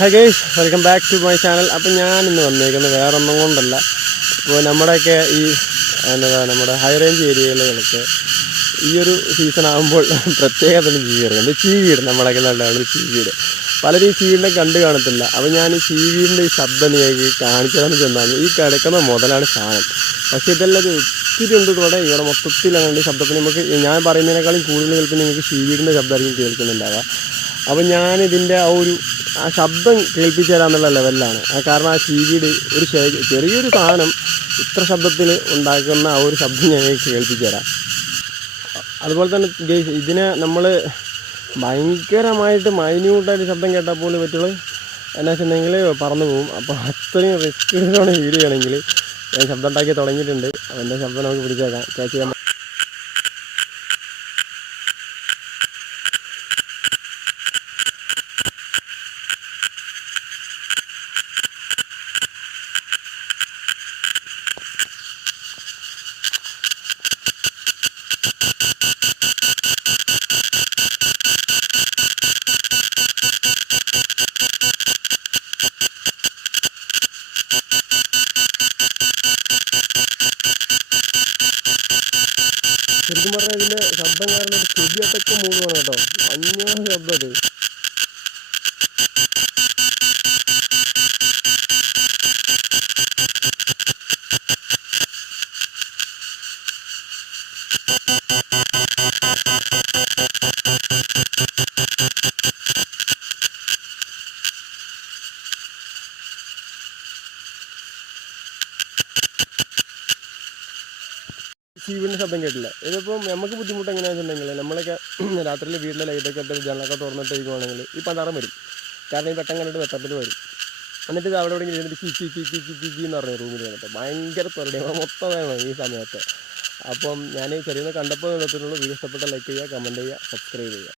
Guys welcome back to my channel അപ്പം ഞാനിന്ന് വന്നേക്കുന്നത് വേറെ ഒന്നും കൊണ്ടല്ല. ഇപ്പോൾ നമ്മുടെയൊക്കെ ഈ എന്നതാ നമ്മുടെ ഹൈ റേഞ്ച് ഏരിയകളിലൊക്കെ ഈ ഒരു സീസൺ ആകുമ്പോൾ പ്രത്യേകത ചീവിടുന്നുണ്ട് ചീവീട്? നമ്മളൊക്കെ നല്ലതാണ് ചീവീട്. പലരും ഈ ചീവിടിനെ കണ്ടു കാണത്തില്ല. അപ്പോൾ ഞാൻ ഈ ചീവീടിന്റെ ഈ ശബ്ദം നീക്കി കാണിച്ചതെന്ന് ചെന്നാൽ ഈ കിടക്കുന്ന മുതലാണ് സാധനം. പക്ഷേ ഇതെല്ലാം ഒരു ഒത്തിരി ഉണ്ട് ഇവിടെ. ഇവിടെ മൊത്തത്തിൽ അങ്ങനെ ശബ്ദത്തിന്. നമുക്ക് ഞാൻ പറയുന്നതിനേക്കാളും കൂടുതൽ കേൾക്കുന്ന നിങ്ങൾക്ക് ചീവീടിന്റെ ശബ്ദമായിരിക്കും കേൾക്കുന്നുണ്ടാവുക. അപ്പം ഞാനിതിന്റെ ആ ഒരു ആ ശബ്ദം കേൾപ്പിച്ചു തരാമെന്നുള്ള ലെവലിലാണ്. കാരണം ആ ചീവീട് ഒരു ചെറിയൊരു സാധനം ഇത്ര ശബ്ദത്തിൽ ഉണ്ടാക്കുന്ന ആ ഒരു ശബ്ദം ഞങ്ങൾ കേൾപ്പിച്ചു തരാം. അതുപോലെ തന്നെ ഇതിനെ നമ്മൾ ഭയങ്കരമായിട്ട് മൈന്യൂട്ടായിട്ട് ശബ്ദം കേട്ടാൽ പോലും പറ്റുള്ളൂ. എന്നാ വെച്ചിട്ടുണ്ടെങ്കിൽ പറന്നു പോകും. അപ്പോൾ അത്രയും റിസ്ക് എടുത്തോടെ വീഡിയോ ആണെങ്കിൽ ഞാൻ ശബ്ദം ഉണ്ടാക്കി തുടങ്ങിയിട്ടുണ്ട്. എന്റെ ശബ്ദം നമുക്ക് പിടിച്ചേക്കാം. ക്യാച്ച് ശരിക്കും പറഞ്ഞാൽ ഇതിന്റെ ശബ്ദം കാരണം ഒരു ചെവിയട്ടൊക്കെ മൂന്നാണ് കേട്ടോ. അന്യ ശബ്ദം അത്. ചീവിന്റെ ശബ്ദം കേട്ടില്ല. ഇതിപ്പം നമുക്ക് ബുദ്ധിമുട്ട് എങ്ങനെയാണെന്ന് വെച്ചിട്ടുണ്ടെങ്കിൽ നമ്മളൊക്കെ രാത്രിയിൽ വീട്ടിലെ ലൈറ്റൊക്കെ ഇട്ട് ജനലൊക്കെ തുറന്നിട്ട് തുറന്നിട്ടിരിക്കുവാണെങ്കിൽ ഈ പണ്ടാറം വരും. കാരണം ഈ വെട്ടം കണ്ടിട്ട് വെട്ടത്തിൽ വരും. എന്നിട്ട് ഇത് അവിടെ എവിടെയെങ്കിലും ഇരുന്നിട്ട് ചീ ചീ ചീ കി എന്ന് പറഞ്ഞ റൂമിൽ വന്നിട്ട് ഭയങ്കര തൊരടിയാണ് മൊത്തം വേണം ഈ സമയത്ത്. അപ്പം ഞാൻ ചെറിയ കണ്ടപ്പോൾ നിർത്തുന്നുള്ളൂ വീഡിയോ ഇഷ്ടപ്പെട്ട ലൈക്ക് ചെയ്യുക കമന്റ് ചെയ്യുക സബ്സ്ക്രൈബ് ചെയ്യുക.